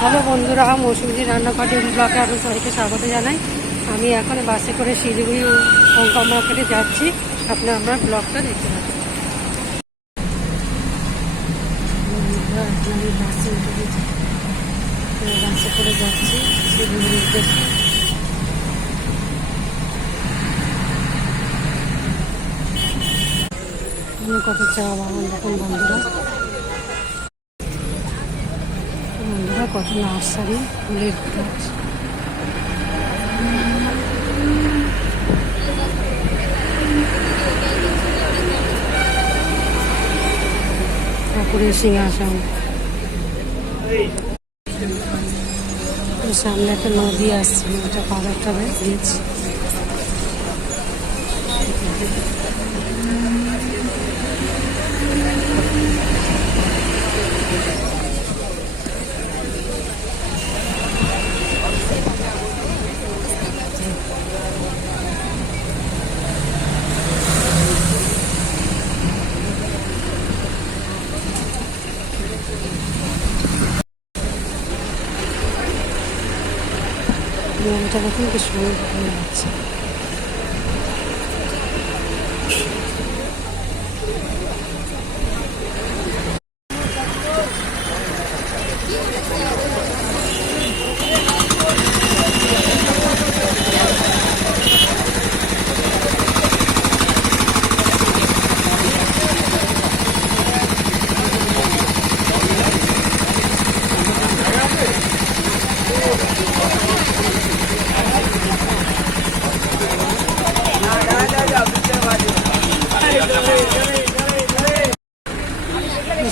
Hello বন্ধুরা, মৌসুমী রান্নাঘর ব্লকে আমি সবাইকে স্বাগত জানাই। আমি এখন বাসে করে শিলিগুড়ি হংকং মার্কেটে যাচ্ছি। আপনারা আমার ব্লগটা দেখতে পাবেন। আমি বাসে উঠে গেছি, বাসে করে যাচ্ছি শিলিগুড়ির উদ্দেশ্যে। কত চা বাগান দেখুন বন্ধুরা, কত নার্সারি ফুলের গাছ। ঠাকুরের সিংহাসন, সামনে একটা নদী আসছে, নদীটা পার একটা ব্রিজ। মনটা দেখুন কি সুন্দর হয়ে যাচ্ছে।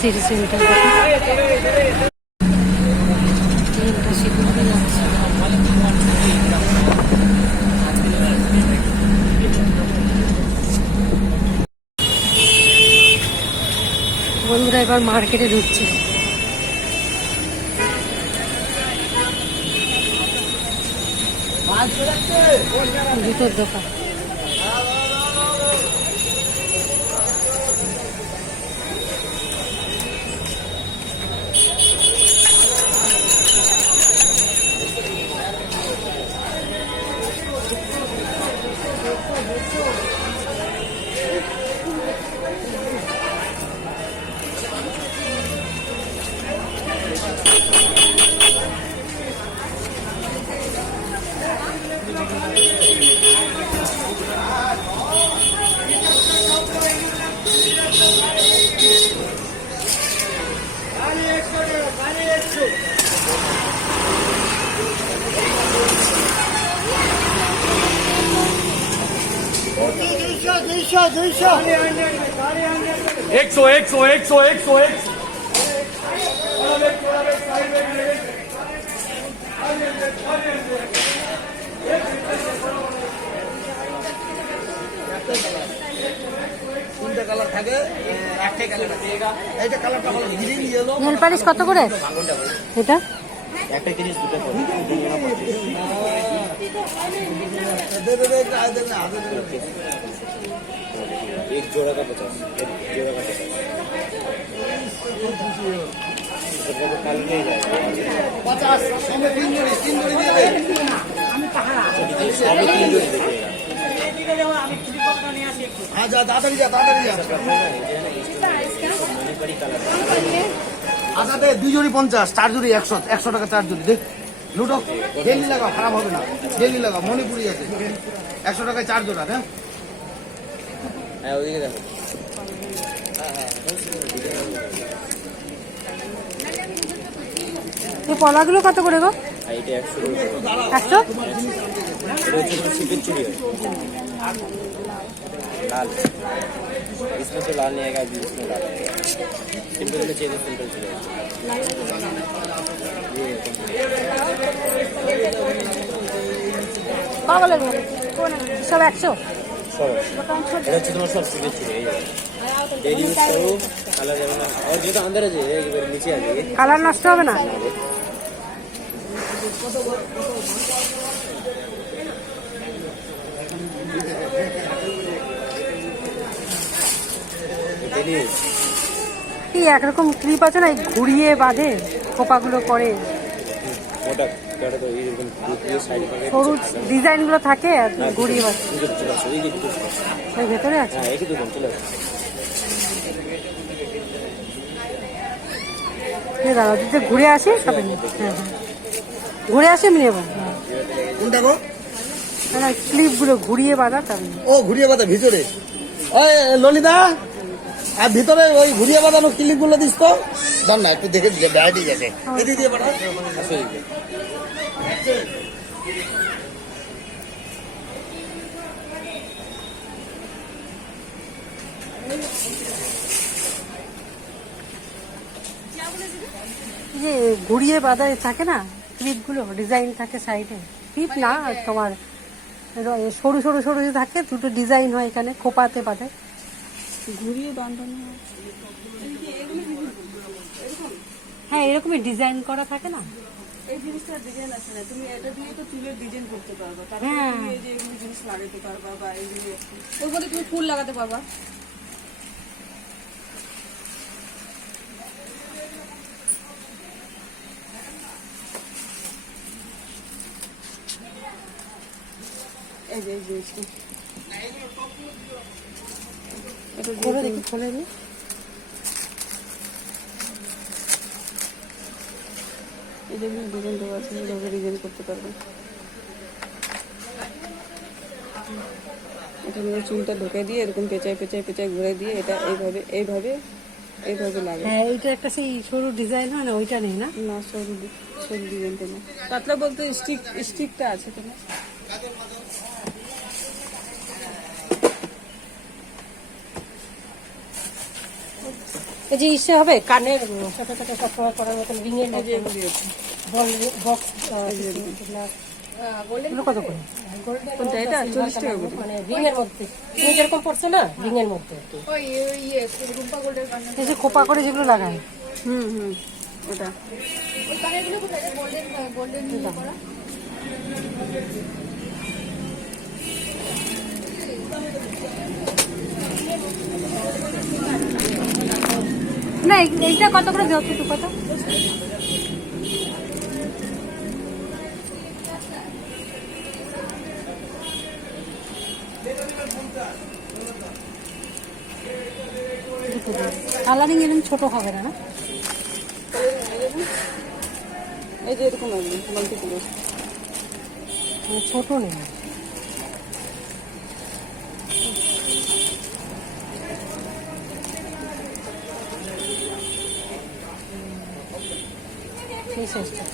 সিটি সেন্টার বন্ধুরা, এবার মার্কেটে ঢুকছে। জুতোর দোকান, একশো। নেল পালিশ কত করে এটা? একটা জিনিস দুটো করে एक जोड़ा का 50, एक जोड़ा का 50। कल नहीं जाएगा 50 हमें तीन जोड़ी दिए दे। हमें 3 जोड़ी देंगे। हाँ जा दादा जा আচ্ছা দে 2 জোড়ি 50, 4 জোড়ি 100 টাকা 4 জোড়ি দে। লুটো ডেলি লাগাও, খারাপ হবে না, ডেলি লাগাও, মণিপুরি আছে 100 টাকায় 4 জোড়া। হ্যাঁ হ্যাঁ ওদিকে দেখো। এই পলাগুলো কত করে গো? এইটা 100। 100? এটা সিপের চুড়ি হয় लाल, इसमें तो लाल नहीं आएगा, इसमें लाल आएगा। सिंपल में चाहिए तो सिंपल चलेगा। সব 100? এটা হচ্ছে তোমার সব সিপের চুড়ি। এই ডেলি ইউজ করো, কালার যাবে না। আর যেটা अंदर আছে একবার নিচে আছে, কালার নষ্ট হবে না। ডেলি এই একরকম ক্লিপ আছে না, এই ঘুরিয়ে বাঁধে খোপাগুলো করে, ওটা ওটা তো এইরকম দুটো সাইড করে সরু ডিজাইনগুলো থাকে আর ঘুরিয়ে বাঁধে। চলে আসে ওই দিকে চলে আসে। ওই ভেতরে আছে। হ্যাঁ একই দোকান চলে আসে। দাঁড়াও দিতে ঘুরে আসি তবে নিই। হ্যাঁ হ্যাঁ ঘুরে আসি আমি নেবো। হ্যাঁ কোনটা গো? না ক্লিপগুলো ঘুরিয়ে বাঁধা তবে নিই। ও ঘুরিয়ে বাঁধা ভিতরে। ওই ললিতা, আর ভিতরে ওই ঘুরিয়ে বাঁধানো ক্লিপ গুলো দিস তো। জান না একটু দেখে দিলে ব্যাটি গেছে। এদিকে দিয়ে পাঠা। আসে এই যে। এই যে ঘুরিয়ে বাঁধা থাকে না ক্লিপগুলো, ডিজাইন থাকে সাইডে, ক্লিপ না তোমার সরু সরু সরু যে থাকে, দুটো ডিজাইন হয় এখানে খোপাতে বাঁধে। ঘুরিয়ে বাঁধানো হ্যাঁ এরকমই ডিজাইন করা থাকে না। এই জিনিসটা ডিজাইন আছে না, তুমি এটা দিয়ে তো চুলের ডিজাইন করতে পারবা, তারপরে হ্যাঁ। তুমি এই যে এগুলো জিনিস লাগাতে পারবা, বা এগুলো ওর মধ্যে তুমি ফুল লাগাতে পারবা। এই যে এই জিনিসটা এটা খোলে দেখি, খোলে নি। এই যেগুলো ডিজাইন দেওয়া আছে এইভাবে ডিজাইন করতে পারবে। এটা নিয়ে চুলটা ঢুকে দিয়ে এরকম পেঁচায় পেঁচায় পেঁচায় ঘুরে দিয়ে এটা এইভাবে এইভাবে এইভাবে লাগে। হ্যাঁ এইটা একটা সেই সরু ডিজাইন হয় না, ওইটা নেই না। না সরু সরু ডিজাইনটা না, পাতলা বলতে স্টিকটা আছে তোমার। এই যে ইসে হবে কানের ছোট ছোট সবসময় করার মতন রিংয়ের বক্স, এগুলো কত করে? কোনটা এটা 40 টাকা করে। মানে রিংয়ের মধ্যে, তুমি যেরকম পড়ছো না রিংয়ের মধ্যে আর কি। এই যে খোপা করে যেগুলো লাগায়, হুম হুম ওটা না এইটা কত করে দেওয়া একটু কত? কালারিং এরকম ছোট হবে না, না এই যে এরকম লাগবে মাল্টি কালার। মানে ছোট নেই। সেই সাইজটা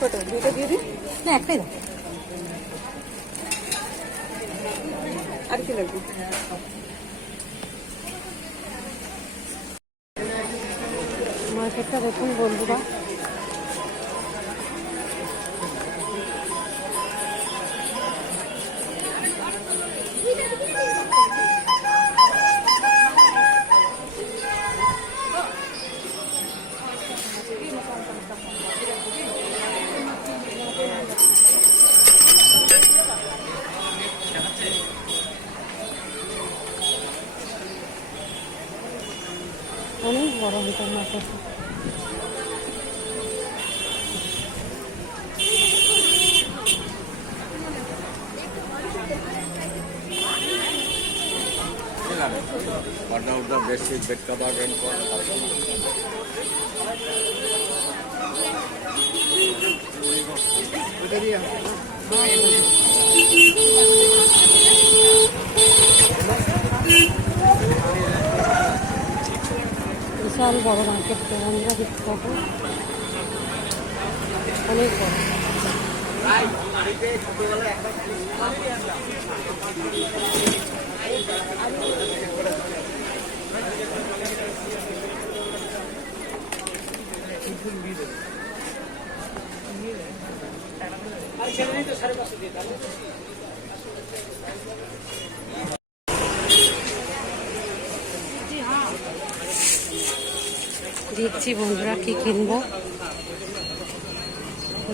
কত দুইটা দিয়ে দিই, না একটাই দাও। আর কি লাগবে? মার্কেটটা দেখুন বন্ধুরা, অনেক বড় ভিতর market. What out the best is bed cover and for বিশাল বড় মার্কেট, বন্ধুরা দেখতে পাবো অনেক বড়। দেখছি বন্ধুরা কি কিনবো।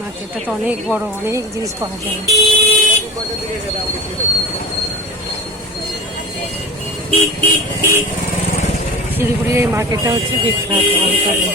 মার্কেটটা তো অনেক বড়, অনেক জিনিস পাওয়া যাবে। শিলিগুড়ির এই মার্কেটটা হচ্ছে বিখ্যাত অলকাটা।